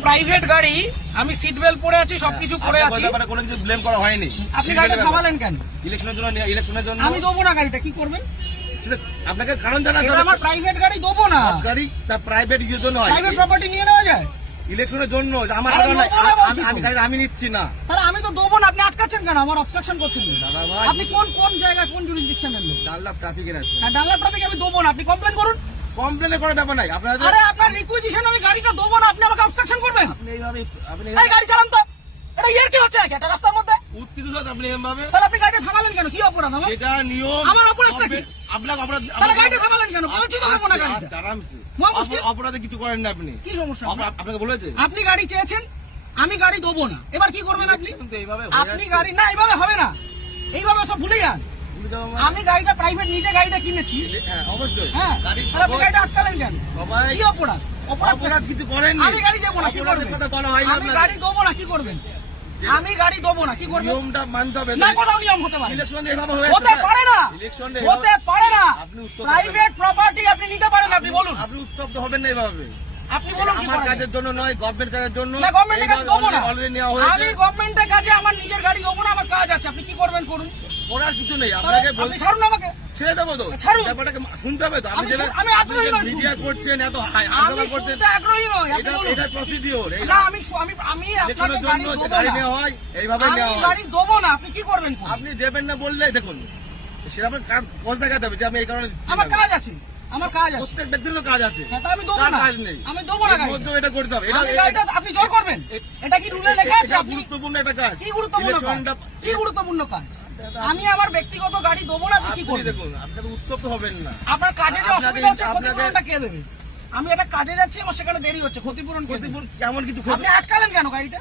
Private গাড়ি, আমি seat belt পরে আছি, সবকিছু পরে আছি, কোনো কিছু ব্লেম করা হয়নি। আপনি গাড়িটা থামালেন কেন? ইলেকশনের জন্য আমি দেবো না গাড়িটা, কি করবেন? আপনাকে কারণ জানাতে হবে। আমার প্রাইভেট গাড়ি দেবো না। গাড়ি তার প্রাইভেট ইউজের জন্য হয়, প্রাইভেট প্রপার্টি নিয়ে নেওয়া যায় ইলেকশনের জন্য। আমার আমি নিচ্ছি না। তাহলে আমি তো দেবো না, আপনি আটকাচ্ছেন কেন? আমার অবস্ট্রাকশন করছেন দাদা ভাই। আপনি কোন জায়গায়, কোন জুরিসডিকশনের লোক? ডানলাপ ট্রাফিকের আছে। ডানলাপ ট্রাফিক আমি দেবো না, আপনি কমপ্লেন করুন। কমপ্লেন করার ব্যাপার নাই আপনার। আরে আপনার রিকুইজিশন আমি গাড়িটা দেবো না, আপনি আমাকে অবস্ট্রাকশন করবেন? আপনি এইভাবে এই গাড়ি চালান তো, এটা ইয়ার কি হচ্ছে নাকি একটা রাস্তার মধ্যে? উত্তেজিত হচ্ছে আপনি এভাবে। তাহলে আপনি গাড়িটা থামালেন কেন? কি অপরাধ আমার? এটা নিয়ম। আমার অপরাধটা কি? আপনার অপরাধ। তাহলে গাড়িটা থামালেন কেন? বলছি তো দেবো না গাড়িটা। আরামসে। মুশকিল। অপরাধে কিছু করেন না আপনি। কি সমস্যা? আপনাকে বলেছে আপনি গাড়ি চেয়েছেন, আমি গাড়ি দেবো না, এবার কি করবেন আপনি? এইভাবে আপনি গাড়ি না, এইভাবে হবে না, এইভাবে সব ভুলে যান। আমি গাড়িটা প্রাইভেট নিজে গাড়িটা কিনেছি। হ্যাঁ অবশ্যই। হ্যাঁ, তাহলে আপনি গাড়িটা আটকালেন কেন? সবাই কি অপরাধ? অপরাধ কিছু করেন। আমি গাড়ি দেবো না, কি করবেন? কথা বলা হয় না। আমি গাড়ি দেবো না, কি করবেন? আমি গাড়ি দেবো না, কি করবেন? নিয়মটা মানতে হবে। না, কোথাও নিয়ম হতে পারে? ইলেকশন এইভাবে হতে পারে না, ইলেকশনে হতে পারে না। আপনি প্রাইভেট প্রপার্টি আপনি নিতে পারেন, আপনি বলুন। আপনি উত্তপ্ত হবেন না এইভাবে। আপনি বলুন আমার কাজের জন্য নয়, গভর্নমেন্ট কাজের জন্য। না, গভর্নমেন্টের কাছে দেবো না। অলরেডি নেওয়া হয়েছে। আমি গভর্নমেন্টের কাছে আমার নিজের গাড়ি দেবো না, আমার কাজ আছে, আপনি কি করবেন করুন। করার কিছু নেই। আপনাকে আপনি ছাড়ুন আমাকে। ছেড়ে দেবো তো। ছাড়ুন। ব্যাপারটাকে শুনতে হবে তো। আমি আগ্রহী নই। মিডিয়া করছেন, এত আমি শুনতে আগ্রহী নই, আপনি বলুন। এটা প্রসিডিওর। না, আমি আপনাকে গাড়ি দেবো গাড়ি না। নেওয়া হয় এইভাবে আমি নেওয়া হয়। গাড়ি দেবো না, আপনি কি করবেন করুন। আপনি দেবেন না বললে দেখুন সেটা আপনার কাজ দেখাতে হবে যে আমি এই কারণে দিচ্ছি আমার না। কাজ আছে, আমার কাজ আছে। প্রত্যেক ব্যক্তির তো কাজ আছে। হ্যাঁ, তা আমি দেবো তার না। কাজ নেই। আমি দেবো না এর গাড়িটা। মধ্যেও এটা করতে হবে। আমি গাড়িটা আপনি জোর করবেন? এটা কি রুলে লেখা আছে? এটা আপনি গুরুত্বপূর্ণ একটা কাজ। কি গুরুত্বপূর্ণ কাজ? ইলেকশনটা কি গুরুত্বপূর্ণ কাজ? আমি আমার ব্যক্তিগত গাড়ি দেবো না, আপনি কি আপনি করবেন? দেখুন আপনাকে উত্তপ্ত হবেন না। আপনার কাজে যে আপনাকে- অসুবিধা হচ্ছে, আপনাকে- ক্ষতিপূরণটা কে দেবে? আমি একটা কাজে যাচ্ছি, আমার সেখানে দেরি হচ্ছে, ক্ষতিপূরণ কে দেবে? কেমন কিছু আপনি আটকালেন কেন গাড়িটা?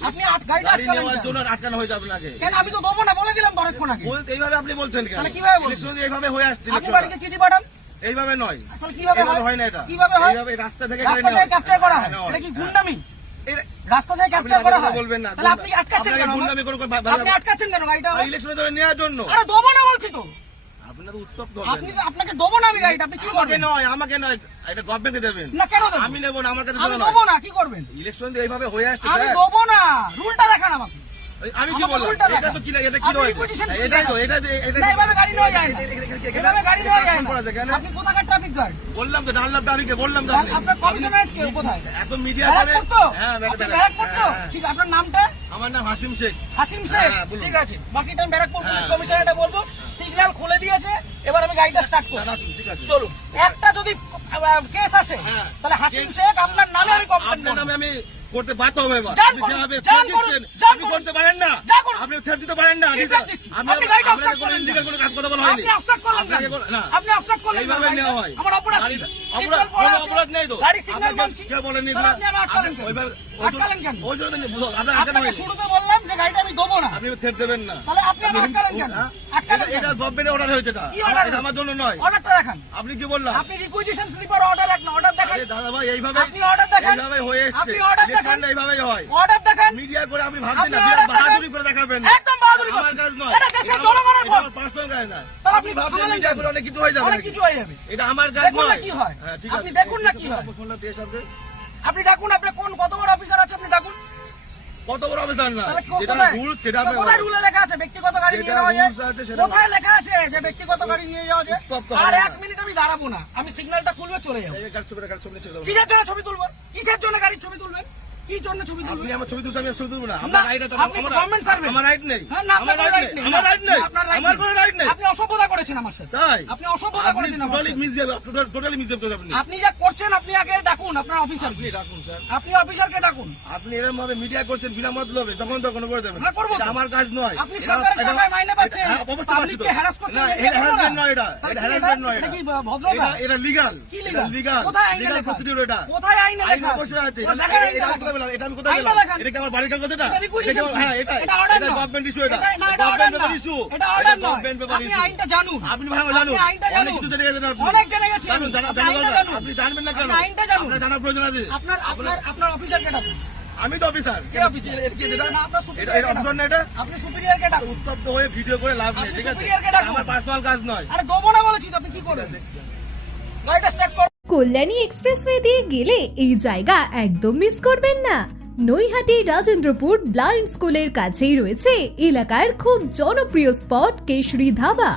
আপনি গাড়িটা গাড়ি আটকালেন নেওয়ার কেন? জন্য আটকানো হয়েছে আপনাকে। কেন? আমি তো দেবো না বলে দিলাম তো অনেকক্ষণ আগে। এইভাবে আপনি বলছেন কেন? তাহলে কিভাবে বলছেন? ইলেকশন এইভাবে হয়ে আসছে। আপনি বাড়িতে চিঠি পাঠান। এইভাবে নয়। তাহলে কিভাবে এইভাবে হয় না এটা। কিভাবে হয়? এইভাবে রাস্তা থেকে রাস্তা থেকে ক্যাপচার করা হয়। এটা কি গুন্ডামি? রাস্তা থেকে ক্যাপচার করা হয়? বলবেন না। তাহলে আপনি আটকাচ্ছেন কেন? গুন্ডামি করে আপনি আটকাচ্ছেন কেন গাড়িটা? ইলেকশনের জন্য নেওয়ার জন্য। আরে দেবো না বলছি তো। আপনার উত্তপ্ত আপনি আপনাকে দেবো না আমি গাড়িটা, আপনি কি আমাকে করবেন? নয়, আমাকে নয়, এটা গভর্নমেন্টকে দেবেন। না, কেন দেবো? আমি নেবো না, আমার কাছে আমি দেবো না, কি করবেন? ইলেকশন এইভাবে হয়ে আসছে আমি স্যার। দেবো না, রুলটা দেখান আমাকে। আমি কি আমাকে বললাম? উল্টা এটা দেখান। তো কি এটা কি আপনি রয়েছে? requisition এটাই তো, দেখান। এটা না, এভাবে গাড়ি নেওয়া যায় না। এভাবে গাড়ি নেওয়া যায় না। আপনি কোথাকার ট্রাফিক গার্ড? বললাম তো ডানলাপ ট্রাফিকে বললাম তো। আপনার কমিশনারেট কে কোথায়? এখন মিডিয়া ব্যারাক করে। করতো? হ্যাঁ, আপনি ব্যারাক করতো? হ্যাঁ। ঠিক, আপনার নামটা? আমার নাম হাসিম শেখ। হাসিম শেখ। হ্যাঁ, বলুন। ঠিক আছে, বাকিটা আমি ব্যারাকপুর পুলিশ হ্যাঁ। কমিশনারেটে বলবো। সিগন্যাল খুলে দিয়েছে, এবার আমি গাড়িটা স্টার্ট করব। দাদা, ঠিক আছে। চলুন। একটা যদি কেস আসে, হ্যাঁ। তাহলে হাসিম শেখ আপনার নামে আমি কমপ্লেন আপনার করব। নামে আমি করতে বাধ্য হবে এবার। যান আপনি করুন, যেভাবে যান threat করুন, দিচ্ছেন, যান আপনি করুন। করতে পারেন না। যান করুন। আপনি threat দিতে পারেন না। কি threat দিচ্ছি? আপনি গাড়িটা আপনাকে obstruct কোনো করলেন illegal কেন? কোনো কথা বলা হয়নি। আপনি obstruct করলেন আপনাকে কেন? না। আপনি obstruct করলেন কেন? এইভাবে নেওয়া হয়। আমার অপরাধ কি? গাড়িটা- সিগন্যাল অপরাধ- পড়ে কোনো আছে। অপরাধ নেই তো। গাড়ি সিগন্যাল আপনাকে মানছি। কেউ বলেনি তাহলে আপনি আমার আটকালেন কেন? ওইভাবে- আটকালেন কেন? ওই জন্য আপনার আটকানো আপনাকে হয়েছে। শুরুতে বললাম যে গাড়িটা আমি দেবো না। আপনি থ্রেট দেবেন না। তাহলে আপনি আমার আটকালেন কেন? হ্যাঁ? আটকালেন কেন? এটা গভর্নমেন্টের অর্ডার হয়েছে এটা। কি order? এটা আমার জন্য নয়। অর্ডারটা দেখান। আপনি কি বললাম? আপনি রিকুইজিশন স্লিপার অর্ডার রাখেন, অর্ডার দেখান। আরে দাদা ভাই এইভাবে আপনি order দেখান। এইভাবে হয়ে এসেছে। আপনি order দেখান। ইলেকশনটা এইভাবেই হয়। অর্ডার দেখান। মিডিয়া করে আপনি ভাবছেন আপনি না order বাহাদুরি দেখান। করে দেখাবেন। একদম বাহাদুরি আমার করছেন। কাজ নয়। এটা দেশের জনগণের ভোট। আমার পার্সোনাল কাজ না। তাহলে আপনি ভাবছেন থামালেন মিডিয়া কেন? করে অনেক কিছু হয়ে যাবে অনেক নাকি? কিছু হয়ে যাবে। এটা আমার কাজ দেখুন না নয়। কি হয়। হ্যাঁ, ঠিক আপনি আছে। দেখুন না কি হয়। ফোনটা দিয়ে সামনে। আপনি ডাকুন, আপনার কত বড় অফিসার আছে আপনি ডাকুন। কত বড় অফিসার না? তাহলে যেটা কোথায়? রুল সেটা কোথায় রুলে লেখা আছে ব্যক্তিগত গাড়ি নিয়ে যেটা যাওয়া যায়? rules আছে সেটা- কোথায় লেখা আছে যে ব্যক্তিগত গাড়ি নিয়ে যাওয়া যায়? উত্তপ্ত আর হবে না। 1 মিনিট আমি দাঁড়াবো না, আমি সিগন্যালটা খুলবে চলে যাবো। এই গাড়ি ছবি ছেড়ে দেবো। কিসের জন্য ছবি তুলবেন? কিসের জন্য গাড়ির ছবি তুলবেন? কি জন্য ছবি আপনি তুলবেন? আমার ছবি তুলছেন, আমি ছবি তুলবো না। না, আমার রাইট আছে। আপনি গভর্নমেন্ট সার্ভেন্ট। আমার রাইট নেই। হ্যাঁ, না, আমার আপনার রাইট right নেই। নেই। আমার রাইট নেই। না, আপনার right আমার নেই। কোনো রাইট নেই। আপনি অসভ্যতা করেছেন আমার সাথে। তাই আপনি অসভ্যতা আপনি করেছেন আমার টোটালি সাথে। মিসবিহেভ, টোটালি মিসবিহেভ করেছেন আপনি। আপনি যা করছেন আপনি আগে ডাকুন আপনার অফিসার। আপনি ডাকুন স্যার। আপনি অফিসারকে ডাকুন। আপনি এরকম ভাবে মিডিয়া করছেন বিনা মতলবে, তখন তখন করে দেবেন। হ্যাঁ, করবো তো। এটা আমার কাজ নয়। আপনি সরকারের টাকায় মাইনে পাচ্ছেন, হ্যাঁ, অবশ্যই পাচ্ছি তো। পাবলিককে হ্যারাস করছেন। না, এটা harassment নয় এটা। তাহলে এটা কি harassment নয় এটা এটা। কি ভদ্রতা? এটা লিগ্যাল। কি legal? লিগ্যাল। কোথায় আইনে লিগ্যাল লেখা? প্রসিডিউর এটা। কোথায় আইনে আইন লেখা আছে? অবশ্যই আছে। ও, দেখান আইনটা এটা আমি লেখা। কোথায় পেলাম? এটা আমি কোথায় আইনটা পেলাম? লেখান। এটা কি আমার বাড়ির কাগজ এটা? এটা requisition হ্যাঁ, এটা এটা order এটা নয়। গভর্নমেন্ট ইস্যু এটা। না, এটা order গভর্নমেন্ট পেপার নয়। ইস্যু। এটা order নয়। গভর্নমেন্ট পেপার আপনি ইস্যু। আইনটা জানুন। আপনি ভালো জানুন। আপনি আইনটা অনেক জানুন। কিছু জেনে গেছেন আপনি। অনেক জেনে গেছি। জানুন, আপনি আইনটা জানুন। আপনি জানবেন না কেন? আপনি আইনটা জানুন। আপনার জানার প্রয়োজন আছে। আপনার অফিসারকে ডাকুন। আমি তো অফিসার। কে অফিসার? এটা কি যেটা? না, আপনার এটা superior কে অফিসার না ডাকুন। এটা? আপনি সুপিরিয়রকে ডাকুন। উত্তপ্ত হয়ে ভিডিও করে লাভ নেই, আপনি ঠিক আছে? superior কে ডাকুন। আমার পার্সোনাল কাজ নয়। আরে দেবো না বলেছি তো, আপনি কি করবেন? গাড়িটা স্টার্ট করুন। কল্যাণী এক্সপ্রেসওয়ে দিয়ে গেলে এই জায়গা একদম মিস করবেন না। নৈহাটি রাজেন্দ্রপুর ব্লাইন্ড স্কুলের কাছেই রয়েছে এলাকার খুব জনপ্রিয় স্পট কেশরী ধাবা।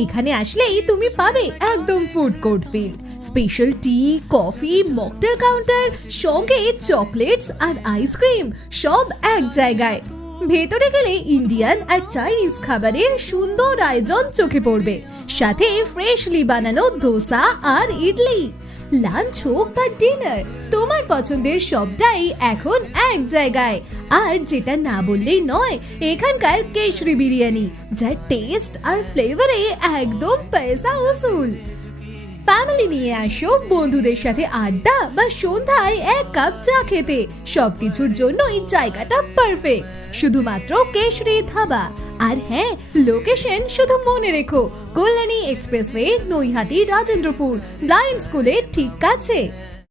এখানে আসলেই তুমি পাবে একদম ফুড কোর্ট ফিল, স্পেশাল টি, কফি, মকটেল কাউন্টার, সঙ্গে চকলেটস আর আইসক্রিম সব এক জায়গায়। ভেতরে গেলে ইন্ডিয়ান আর চাইনিজ খাবারের সুন্দর আয়োজন চোখে পড়বে, সাথে ফ্রেশলি বানানো ধোসা আর ইডলি। লাঞ্চ হোক বা ডিনার, তোমার পছন্দের সবটাই এখন এক জায়গায়। আর যেটা না বললেই নয়, এখানকার কেশরি বিরিয়ানি, যার টেস্ট আর ফ্লেভারে একদম পয়সা উসুল। ফ্যামিলি নিয়ে আসো বন্ধুদের সাথে আড্ডা বা সন্ধ্যায় এক কাপ চা খেতে, সবকিছুর জন্যই জায়গাটা পারফেক্ট। শুধুমাত্র কেশরী ধাবা। আর হ্যাঁ, লোকেশন শুধু মনে রেখো, কল্যাণী এক্সপ্রেসওয়ে, নৈহাটি রাজেন্দ্রপুর ব্লাইন্ড স্কুলের ঠিক কাছে।